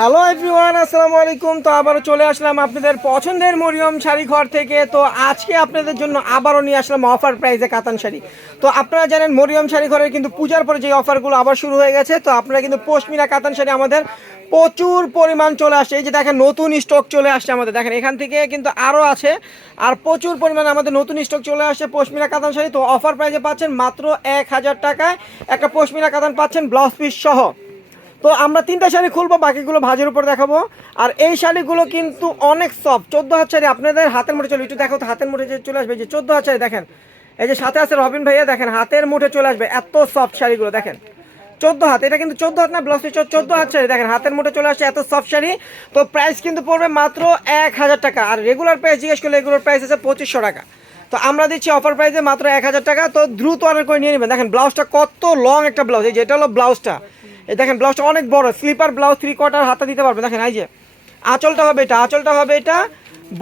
Hello everyone আসসালামু আলাইকুম। তো আবারও চলে আসলাম আপনাদের পছন্দের মরিয়ম শাড়ি ঘর থেকে। তো আজকে আপনাদের জন্য আবারও নিয়ে আসলাম অফার প্রাইজে কাতান শাড়ি। তো আপনারা জানেন, মরিয়ম শাড়ি ঘরের কিন্তু পূজার পরে যে অফারগুলো আবার শুরু হয়ে গেছে, তো আপনারা কিন্তু পশমিনা কাতান শাড়ি আমাদের প্রচুর পরিমাণ চলে আসছে। এই যে দেখেন, নতুন স্টক চলে আসছে আমাদের। দেখেন, এখান থেকে কিন্তু আরও আছে, আর প্রচুর পরিমাণে আমাদের নতুন স্টক চলে আসছে পশমিনা কাতান শাড়ি। তো অফার প্রাইজে পাচ্ছেন মাত্র এক হাজার টাকায় একটা পশমিনা কাতান পাচ্ছেন ব্লাউজ পিস সহ। তো আমরা তিনটা শাড়ি খুলবো, বাকিগুলো ভাজের উপর দেখাবো। আর এই শাড়িগুলো কিন্তু অনেক সফট চোদ্দ হাত শাড়ি, আপনাদের হাতের মুঠে চলে, একটু দেখো তো, হাতের মুঠে যে চলে আসবে যে চোদ্দ হাত শাড়ি দেখেন। এই যে সাথে আছে রবিন ভাইয়া, দেখেন, হাতের মুঠে চলে আসবে, এত সফট শাড়িগুলো, দেখেন। চোদ্দ হাত, এটা কিন্তু চোদ্দ হাত না ব্লাউজ পিস চোদ্দ হাত শাড়ি, দেখেন, হাতের মুঠে চলে আসছে, এত সফট শাড়ি। তো প্রাইস কিন্তু পড়বে মাত্র এক হাজার টাকা। আর রেগুলার প্রাইস জিজ্ঞেস করলে রেগুলার প্রাইস আছে পঁচিশশো টাকা। তো আমরা দিচ্ছি অফার প্রাইসে মাত্র এক হাজার টাকা, তো দ্রুত অর্ডার করে নিয়ে নেবেন। দেখেন ব্লাউজটা কত লং একটা ব্লাউজ এই যেটা হলো ব্লাউজটা এই দেখেন ব্লাউজটা অনেক বড় স্লিপার ব্লাউজ থ্রি কোয়ার্টার হাতে দিতে পারবে। দেখেন, এই যে, আঁচলটা হবে এটা, আঁচলটা হবে এটা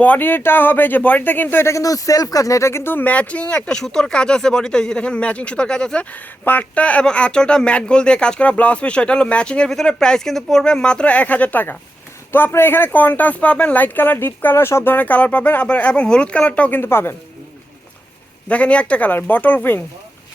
বডিটা হবে যে বডিতে কিন্তু, এটা কিন্তু সেলফ কাজ না, এটা কিন্তু ম্যাচিং একটা সুতোর কাজ আছে বডিতে যে দেখেন ম্যাচিং সুতোর কাজ আছে। পাটটা এবং আঁচলটা ম্যাট গোল দিয়ে কাজ করা ব্লাউজ পিস এটা হলো ম্যাচিংয়ের ভিতরে প্রাইস কিন্তু পড়বে মাত্র এক হাজার টাকা। তো আপনি এখানে কন্ট্রাস্ট পাবেন লাইট কালার ডিপ কালার সব ধরনের কালার পাবেন, আবার, এবং হলুদ কালারটাও কিন্তু পাবেন। দেখেন, এই একটা কালার বটল গ্রিন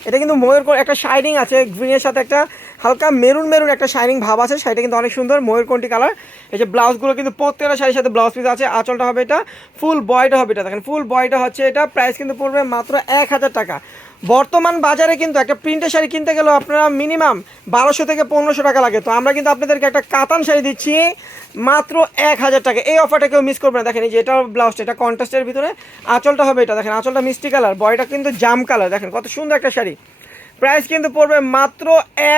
এটা কিন্তু ময়ূর একটা শাইনিং আছে গ্রিনের সাথে একটা হালকা মেরুন মেরুন একটা শাইনিং ভাব আছে, শাড়িটা কিন্তু অনেক সুন্দর, ময়ূর কোনটি কালার এই যে ব্লাউজগুলো কিন্তু প্রত্যেকটা শাড়ির সাথে ব্লাউজ পিস আছে, আচলটা হবে এটা ফুল বয়টা হবে এটা। দেখেন ফুল বয়টা হচ্ছে এটা প্রাইস কিন্তু পড়বে মাত্র এক হাজার টাকা। বর্তমান বাজারে কিন্তু একটা প্রিন্টের শাড়ি কিনতে গেলেও আপনারা মিনিমাম বারোশো থেকে পনেরোশো টাকা লাগে। তো আমরা কিন্তু আপনাদেরকে একটা কাতান শাড়ি দিচ্ছি, মাত্র এক হাজার টাকা। এই অফারটা কেউ মিস করবে না। দেখেন, এই যে এটা ব্লাউজটা এটা কন্ট্রাস্টের ভিতরে। আঁচলটা হবে এটা। দেখেন, আঁচলটা মিষ্টি কালার বয়টা কিন্তু জাম কালার দেখেন, কত সুন্দর একটা শাড়ি। প্রাইস কিন্তু পড়বে মাত্র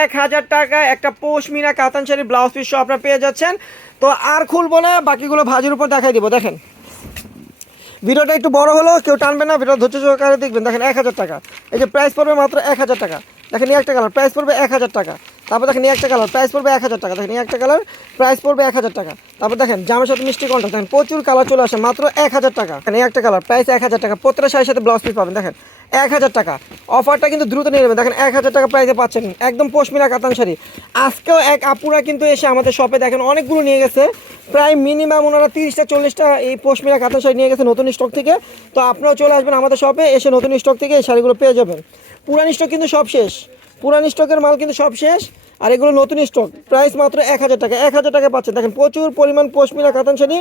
এক হাজার টাকা। একটা পশমিনা কাতান শাড়ি ব্লাউজ পিস আপনারা পেয়ে যাচ্ছেন। তো আর খুলবো না, বাকিগুলো ভাজির উপর দেখাই দিব। দেখেন ভিডিওটা একটু বড় হলো কেউ টানবে না ভিডিও ধৈর্য সহকারে দেখবেন। দেখেন, এক হাজার টাকা। এই যে প্রাইস পড়বে মাত্র এক হাজার টাকা। দেখেন এক টাকা প্রাইস পড়বে এক হাজার টাকা। তারপর দেখেন একটা কালার প্রাইস পড়বে এক হাজার টাকা। দেখেন একটা কালার প্রাইস পড়বে এক হাজার টাকা। তারপর দেখেন জামের সাথে মিষ্টি কন্টা দেখেন প্রচুর কালার চলে আসে, মাত্র এক হাজার টাকা। এই একটা কালার প্রাইস এক হাজার টাকা। প্রত্যেকটা শাড়ির সাথে ব্লাউজ পিস পাবেন, দেখেন। এক হাজার টাকা। অফারটা কিন্তু দ্রুত নিয়ে নেবেন। দেখেন এক হাজার টাকা প্রাইসে পাচ্ছেন। একদম পশমিনা কাতান শাড়ি। আজকেও এক আপুরা কিন্তু এসে আমাদের শপে দেখেন অনেকগুলো নিয়ে গেছে। প্রায় মিনিমাম ওনারা তিরিশটা, চল্লিশটা এই পশমিনা কাতান শাড়ি নিয়ে গেছে নতুন স্টক থেকে। তো আপনারাও চলে আসবেন আমাদের শপে এসে নতুন স্টক থেকে এই শাড়িগুলো পেয়ে যাবেন। পুরান স্টক কিন্তু সব শেষ। পুরান স্টকের মাল কিন্তু সব শেষ, আর এগুলো নতুন স্টক। প্রাইস মাত্র এক হাজার টাকা, এক হাজার টাকা পাচ্ছেন। দেখেন, প্রচুর পরিমাণ পশমিনা কাতান শাড়ি,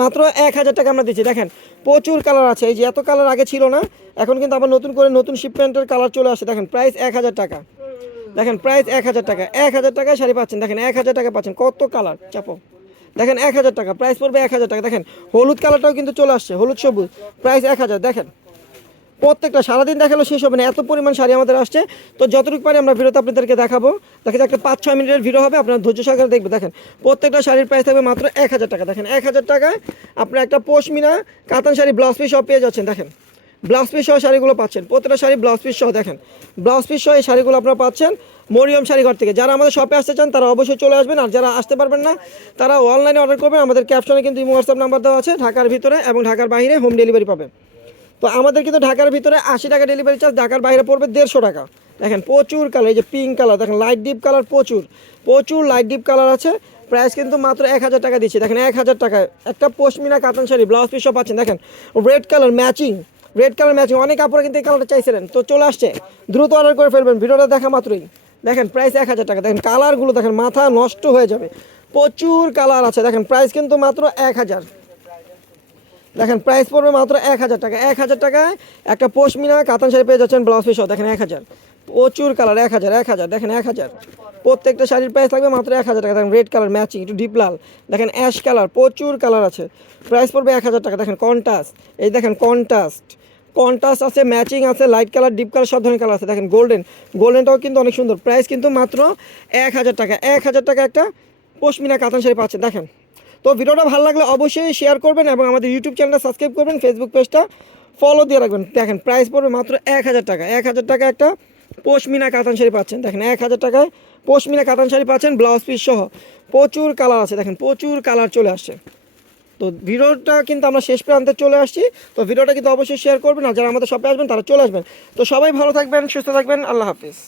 মাত্র এক হাজার টাকা আমরা দিচ্ছি। দেখেন, প্রচুর কালার আছে। এই যে এত কালার আগে ছিল না, এখন কিন্তু আবার নতুন করে নতুন শিপমেন্টের কালার চলে আসে। দেখেন প্রাইস এক হাজার টাকা। দেখেন প্রাইস এক হাজার টাকা, এক হাজার টাকায় শাড়ি পাচ্ছেন। দেখেন, এক হাজার টাকা পাচ্ছেন। কত কালার, চাপো। দেখেন, এক হাজার টাকা প্রাইস পড়বে এক হাজার টাকা। দেখেন, হলুদ কালারটাও কিন্তু চলে আসছে, হলুদ সবুজ প্রাইস এক হাজার। দেখেন প্রত্যেকটা সারাদিন দেখাল শেষ হবে না। এত পরিমাণ শাড়ি আমাদের আসছে। তো যতটুকু পারি আমরা ভিডিওতে আপনাদেরকে দেখাবো। দেখা যায় একটা পাঁচ ছয় মিনিটের ভিডিও হবে, আপনার ধৈর্য সহকারে দেখবে। দেখেন, প্রত্যেকটা শাড়ির প্রাইস থাকবে মাত্র এক হাজার টাকা। দেখেন, এক হাজার টাকায় আপনার একটা পশমিনা, কাতান শাড়ি ব্লাউজ পিস সব পেয়ে যাচ্ছেন। দেখেন ব্লাউজ পিস সহ শাড়িগুলো পাচ্ছেন। প্রত্যেকটা শাড়ি ব্লাউজ পিস সহ, দেখেন ব্লাউজ পিস সহ এই শাড়িগুলো আপনারা পাচ্ছেন মরিয়ম শাড়িঘর থেকে। যারা আমাদের শপে আসতে চান, তারা অবশ্যই চলে আসবেন। আর যারা আসতে পারবেন না, তারা অনলাইনে অর্ডার করবেন। আমাদের ক্যাপশনে কিন্তু হোয়াটসঅ্যাপ নাম্বার দেওয়া আছে। ঢাকার ভিতরে এবং ঢাকার বাইরে হোম ডেলিভারি পাবেন। তো আমাদের কিন্তু ঢাকার ভিতরে আশি টাকা ডেলিভারি চার্জ ঢাকার বাইরে পড়বে দেড়শো টাকা। দেখেন, প্রচুর কালার এই যে পিঙ্ক কালার দেখেন লাইট ডিপ কালার প্রচুর। প্রচুর লাইট ডিপ কালার আছে প্রাইস কিন্তু মাত্র এক হাজার টাকা দিচ্ছি। দেখেন, এক হাজার টাকায়। একটা পশমিনা কাতান শাড়ি ব্লাউজ পিস সব পাচ্ছেন। দেখেন red colour matching red colour matching অনেক কাপড়ে কিন্তু এই কালারটা চাইছিলেন। তো চলে আসছে, দ্রুত অর্ডার করে ফেলবেন, ভিডিওটা দেখা মাত্রই। দেখেন প্রাইস এক হাজার টাকা। দেখেন কালারগুলো দেখেন, মাথা নষ্ট হয়ে যাবে। প্রচুর কালার আছে। দেখেন প্রাইস কিন্তু মাত্র এক হাজার। দেখেন প্রাইস পড়বে মাত্র এক হাজার টাকা। এক হাজার টাকায় একটা পশমিনা কাতান শাড়ি পেয়ে যাচ্ছেন ব্লাউজ পিস দেখেন, এক হাজার। প্রচুর কালার এক হাজার এক হাজার। দেখেন, এক হাজার। প্রত্যেকটা শাড়ির প্রাইস থাকবে মাত্র এক হাজার টাকা। দেখেন রেড কালার ম্যাচিং একটু ডিপ লাল। দেখেন অ্যাশ কালার প্রচুর কালার আছে। প্রাইস পড়বে এক হাজার টাকা। দেখেন কন্টাস্ট এই দেখেন কন্টাস্ট কন্টাস্ট আছে ম্যাচিং আছে লাইট কালার ডিপ কালার সব ধরনের কালার আছে। দেখেন গোল্ডেন গোল্ডেনটাও কিন্তু অনেক সুন্দর। প্রাইস কিন্তু মাত্র এক হাজার টাকা। এক হাজার টাকা একটা পশমিনা কাতান শাড়ি পাচ্ছেন। দেখেন তো ভিডিওটা ভালো লাগলে অবশ্যই শেয়ার করবেন এবং আমাদের ইউটিউব চ্যানেলটা সাবস্ক্রাইব করবেন ফেসবুক পেজটা ফলো দিয়ে রাখবেন। দেখেন প্রাইস পড়বে মাত্র এক হাজার টাকা। এক হাজার টাকা একটা পশমিনা কাতান শাড়ি পাচ্ছেন। দেখেন, এক হাজার টাকায় পশমিনা কাতান শাড়ি পাচ্ছেন ব্লাউজ পিস সহ। প্রচুর কালার আছে। দেখেন, প্রচুর কালার চলে আসছে। তো ভিডিওটা কিন্তু আমরা শেষ প্রান্তে চলে আসছি। তো ভিডিওটা কিন্তু অবশ্যই শেয়ার করবেন। আর যারা আমাদের শপে আসবেন, তারা চলে আসবেন। তো সবাই ভালো থাকবেন, সুস্থ থাকবেন। আল্লাহ হাফিজ।